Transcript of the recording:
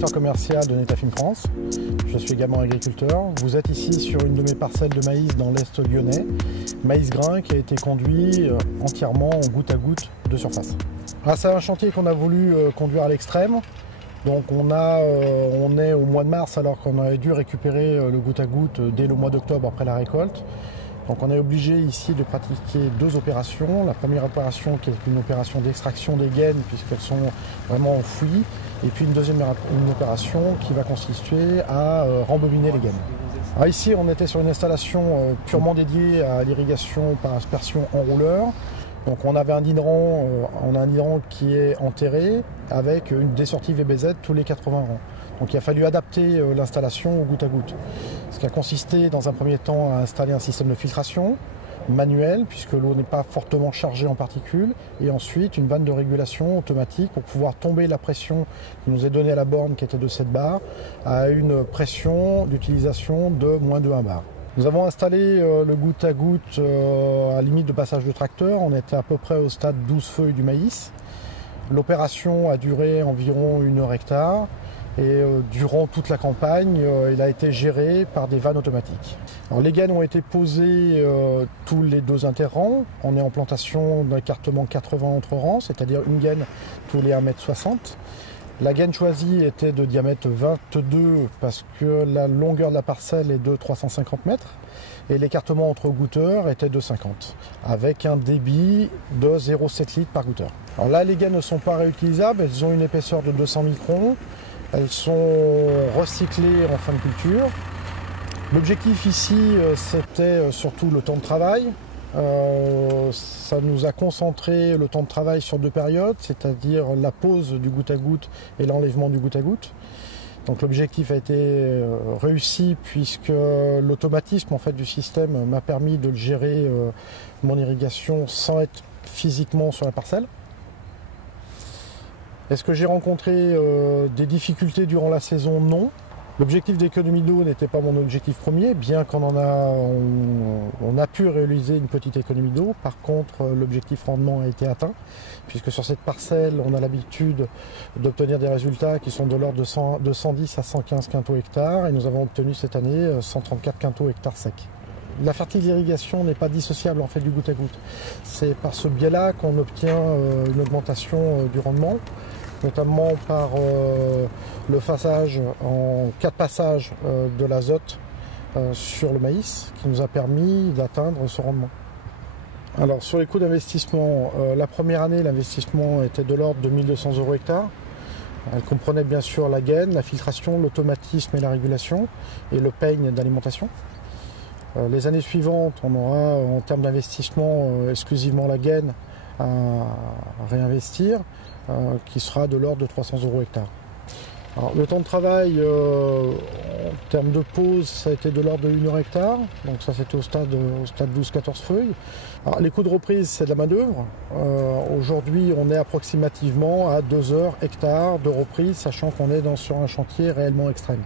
directeur commercial de Netafim France. Je suis également agriculteur. Vous êtes ici sur une de mes parcelles de maïs dans l'Est lyonnais. Maïs grain qui a été conduit entièrement en goutte à goutte de surface. C'est un chantier qu'on a voulu conduire à l'extrême. Donc on est au mois de mars alors qu'on aurait dû récupérer le goutte à goutte dès le mois d'octobre après la récolte. Donc on est obligé ici de pratiquer deux opérations. La première opération qui est une opération d'extraction des gaines puisqu'elles sont vraiment enfouies. Et puis une deuxième opération qui va consister à rembobiner les gaines. Alors ici on était sur une installation purement dédiée à l'irrigation par aspersion enrouleur. Donc on avait un hydrant, qui est enterré avec des sorties VBZ tous les 80 rangs. Donc il a fallu adapter l'installation au goutte à goutte. Ce qui a consisté dans un premier temps à installer un système de filtration manuel puisque l'eau n'est pas fortement chargée en particules et ensuite une vanne de régulation automatique pour pouvoir tomber la pression qui nous est donnée à la borne qui était de 7 bars à une pression d'utilisation de moins de 1 bar. Nous avons installé le goutte à goutte à limite de passage de tracteur. On était à peu près au stade 12 feuilles du maïs. L'opération a duré environ 1 heure hectare et durant toute la campagne, il a été géré par des vannes automatiques. Alors, les gaines ont été posées tous les 2 interrangs. On est en plantation d'écartement 80 entre rangs, c'est-à-dire une gaine tous les 1,60 m. La gaine choisie était de diamètre 22 parce que la longueur de la parcelle est de 350 mètres et l'écartement entre goûteurs était de 50 avec un débit de 0,7 litres par goûteur. Alors là, les gaines ne sont pas réutilisables, elles ont une épaisseur de 200 microns, elles sont recyclées en fin de culture. L'objectif ici, c'était surtout le temps de travail. Ça nous a concentré le temps de travail sur 2 périodes, c'est-à-dire la pose du goutte à goutte et l'enlèvement du goutte à goutte. Donc l'objectif a été réussi puisque l'automatisme en fait, du système m'a permis de gérer mon irrigation sans être physiquement sur la parcelle. Est-ce que j'ai rencontré des difficultés durant la saison? Non. L'objectif d'économie d'eau n'était pas mon objectif premier, bien qu'on on a pu réaliser une petite économie d'eau. Par contre, l'objectif rendement a été atteint, puisque sur cette parcelle, on a l'habitude d'obtenir des résultats qui sont de l'ordre de 110 à 115 quintaux hectares, et nous avons obtenu cette année 134 quintaux hectares secs. La fertilité d'irrigation n'est pas dissociable en fait du goutte à goutte. C'est par ce biais-là qu'on obtient une augmentation du rendement, notamment par le phasage en 4 passages de l'azote sur le maïs qui nous a permis d'atteindre ce rendement. Alors sur les coûts d'investissement, la première année l'investissement était de l'ordre de 1 200 € hectare. Elle comprenait bien sûr la gaine, la filtration, l'automatisme et la régulation et le peigne d'alimentation. Les années suivantes, on aura en termes d'investissement exclusivement la gaine à réinvestir, qui sera de l'ordre de 300 € hectare. Alors, le temps de travail en termes de pause, ça a été de l'ordre de 1 heure hectare, donc ça c'était au stade 12-14 feuilles. Alors, les coûts de reprise, c'est de la main d'œuvre. Aujourd'hui, on est approximativement à 2 heures hectare de reprise, sachant qu'on est sur un chantier réellement extrême.